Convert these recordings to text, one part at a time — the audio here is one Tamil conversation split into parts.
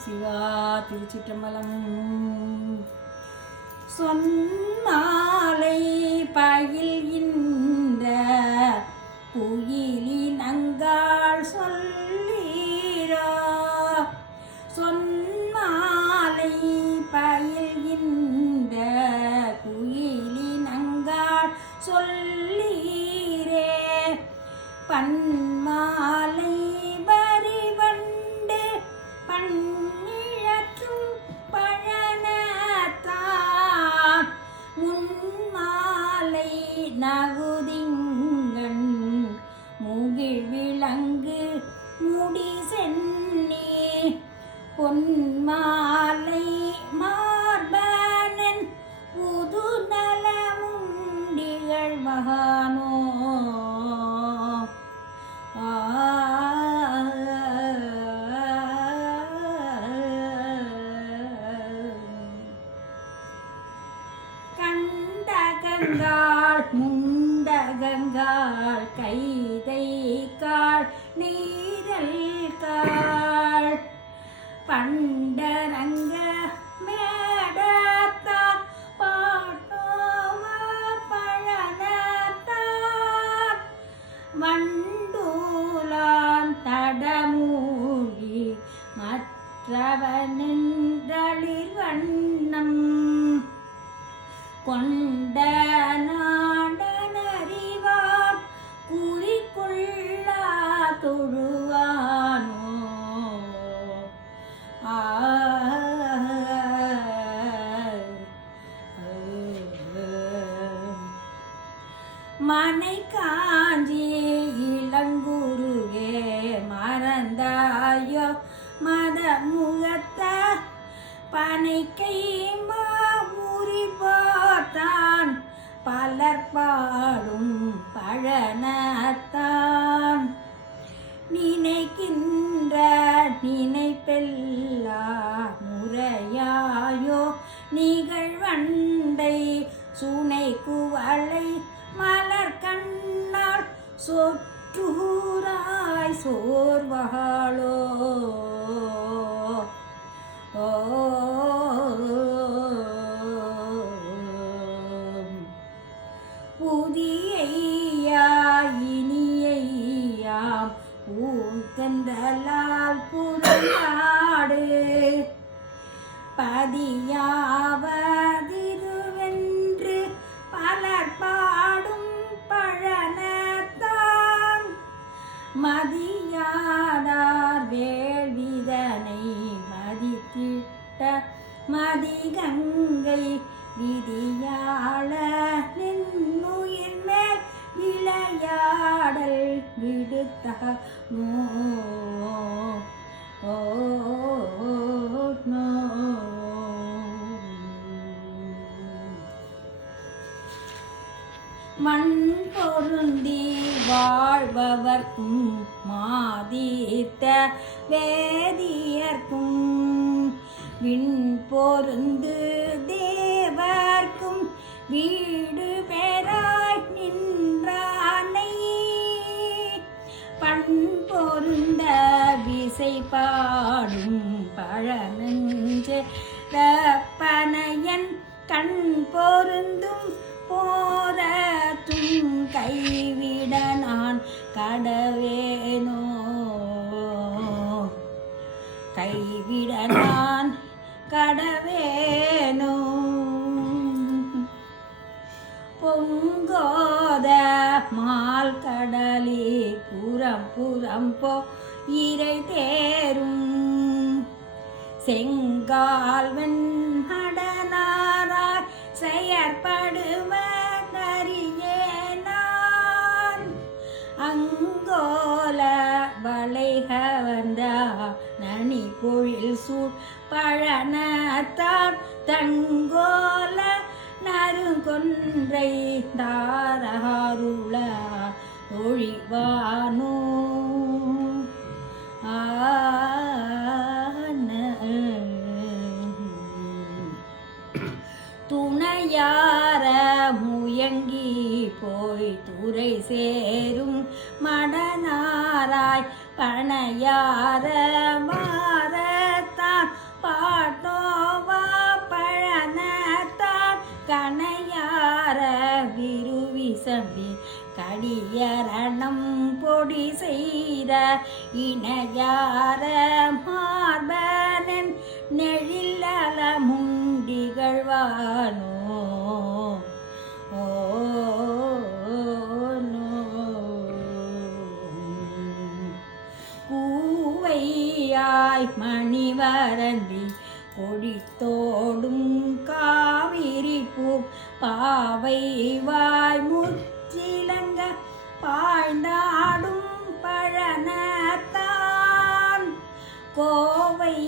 சிவா திருச்சிற்றம்பலம். சொன்னாலை பயில்கின்ற புயிலின் அங்காள் சொல்லீரா சொன்னாலை பயில்கின்ற புயிலின் அங்காள் சொல்லீரே now கண்டகங்காள் கைதை கைதைக்காள் நீரல் காள் பண்டரங்க முகத்த பனை கை மாமுறி பார்த்தான் பலர் பாடும் பழனத்தான். நினைக்கின்ற நினைப்பெல்லா முறையாயோ நிகழ்வண்டை சுனை குவளை மலர் கண்ணால் சொற்றூராய் சோர்வாளோ. பதியாவதிருவென்று பலர் பாடும் பழனத்தான் மதியாதார் வேள்விதனை மதித்திட்ட மதிகங்கை விதியாள நின்னுயிர் மேல் விளையாடல் விடுத்த ஓ நோ மண் பொருந்தி வாழ்பவர்க்கும் மாதித்த வேதியர்க்கும் விண் பொருந்து தேவர்க்கும் வீடு பெறாய் நின்றானை. பண் பொருந்த விசை பாடும் பழம் நான் கடவேனோ கைவிட நான் கடவேனோ? பொங்கோத மால் கடலே புறம் புறம் போ இறை தேரும். செங்கால் வெண்மடனாரார் செயற்படுவதறியே வளைக வந்தா நனி பொழில் சூழ் பழனத்தான் தங்கோல நறுங்கொன்றை தாராருள ஒழிவானோ யார மாறத்தான்? பாட்டோவா பழனத்தான்? கணையார விருவி சம்பி கடியரணம் பொடி செய்த இணையார கல்வி கொடித்தோடும் காவிரி பூ பாவை வாய் முச்சிலங்க பாய்ந்தாடும் பழனத்தான். கோவை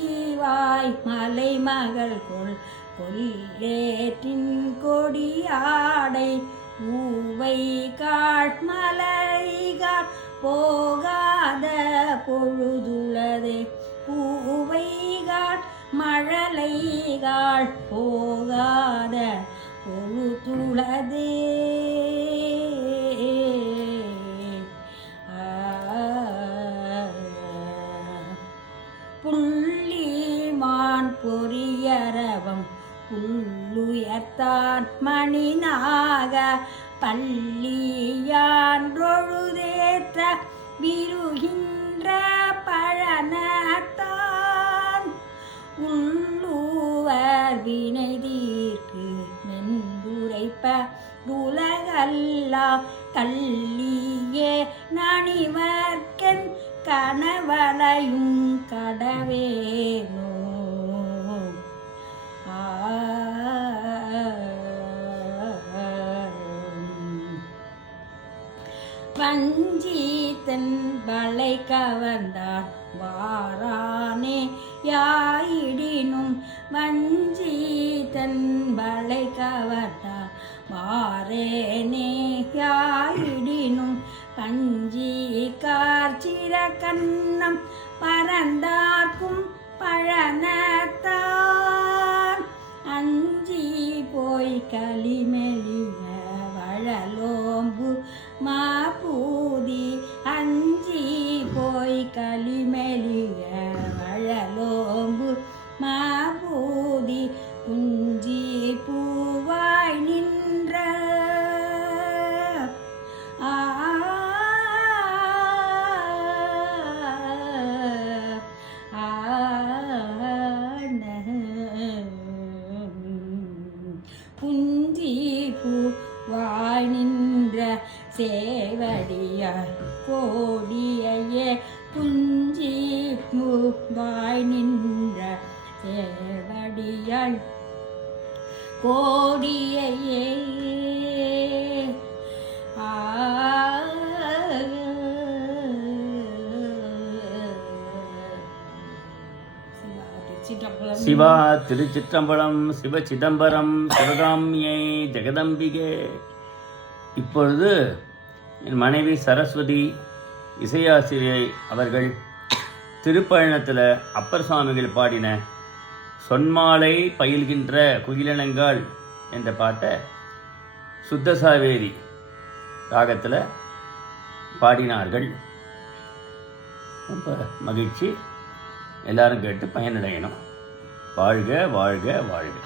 வாய் மலைமகள் கொள் கொல்லேற்றின் கொடியாடை ஊவை காட்மலைகாட் போகாத பொழுதுள்ளதே. பூவைகாள் மழலைகாள் போகாத பொழுதுளதே புள்ளிமான் பொரியரவம் புல்லுயர்த்தான் மணிநாக பள்ளியான்றொழுதேற்ற விருகின்ற பழனத்தான் உள்ளுவர் வினை தீர்க்கு மென்புரைப்ப உலகல்லா கல்லியே நனிவர்க்கன் கணவனையும் கடவேனோ. ஆ வஞ்சீத்தன் வளை கவர்ந்தார். வாரானே யாயிடினும் வஞ்சீத்தன் வளை கவர்ந்தார். வாரேனே யாயிடினும் பஞ்சி கார்ச்சிர கண்ணம் பரந்தாக்கும் பழனத்தான் அஞ்சி போய் களிமெலிய வழலோம்பு மாபூதி அஞ்சி போய் களிமெலிய நின்ற சேவடியாய் கோடியே சிவா திருச்சிற்றம்பலம் சிவ சிதம்பரம் சிவகாமியை ஜெகதம்பிகே. இப்பொழுது என் மனைவி சரஸ்வதி இசையாசிரியை அவர்கள் திருப்பயணத்தில் அப்பர் சுவாமிகள் பாடின சொன்மாலை பயில்கின்ற குயிலினங்கள் என்ற பாட்டை சுத்தசாவேரி ராகத்தில் பாடினார்கள். ரொம்ப மகிழ்ச்சி. எல்லாரும் கேட்டு பயனடையணும். வாழ்க வாழ்க வாழ்க.